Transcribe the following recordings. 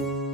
रख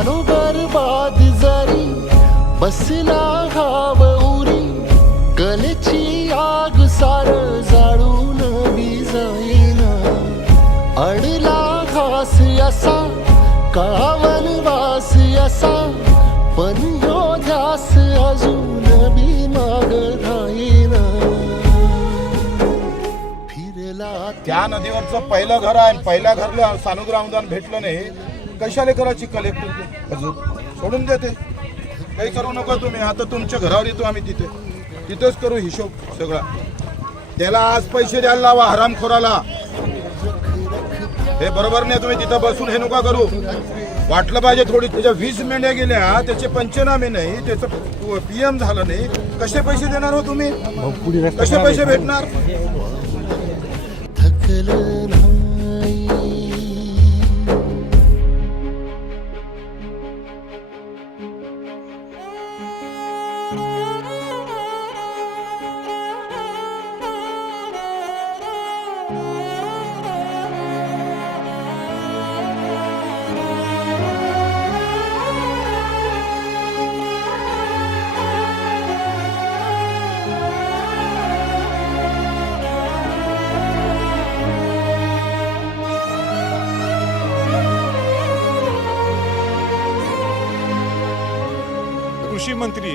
झालो बरबाद जरी बसला हाव उरी कलेची आग सार जाळून जाईना अडला घास असा कावन वास असा पण यो ध्यास अजून बी माग राहीना. फिरला त्या नदीवरचं पहिलं घर आहे. आणि पहिल्या घरला सानुग्र अनुदान भेटलं नाही. कशाला करायची कलेक्टर सोडून देते. काही करू नका तुम्ही. आता तुमच्या घरावर येतो आम्ही तिथे. तिथेच करू हिशोब सगळा. त्याला आज पैसे द्यायला लावा हरामखोराला. हे बरोबर नाही तुम्ही तिथं बसून हे नका करू. वाटलं पाहिजे थोडी. त्याच्या वीस मेंढ्या गेल्या त्याचे पंचनामे नाही त्याचं पीएम झालं नाही. कसे पैसे देणार हो तुम्ही? कसे पैसे भेटणार? कृषी मंत्री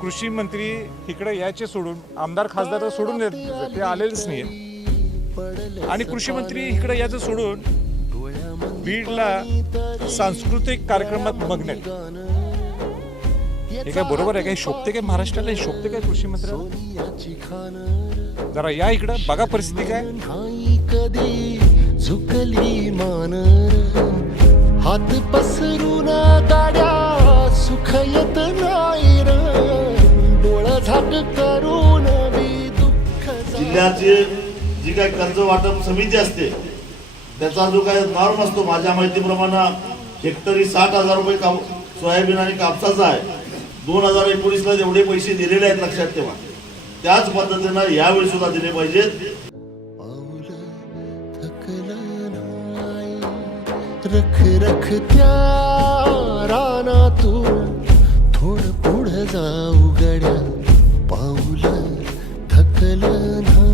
कृषी मंत्री इकडे यायचे सोडून आमदार खासदार सोडून देत- ते आलेलेच नाही आणि कृषी मंत्री इकडे यायचं सोडून बीडला सांस्कृतिक कार्यक्रमात मग्न हे काय बरोबर आहे? काय शोभते काय महाराष्ट्राला? हे शोभते काय कृषी मंत्री जरा या इकडं बघा परिस्थिती काय. कधी झुकली मान हात पसरून गाड्या जिल्ह्याची जी काही कर्ज वाटप समिती असते त्याचा जो काही नॉर्म असतो माझ्या माहितीप्रमाणे हेक्टरी साठ हजार रुपये का सोयाबीन आणि कापसाचा आहे. दोन हजार एकोणीसला जेवढे पैसे दिलेले आहेत लक्षात ठेवा. त्याच पद्धतीनं यावेळी सुद्धा दिले पाहिजेत. रख रख त्या one.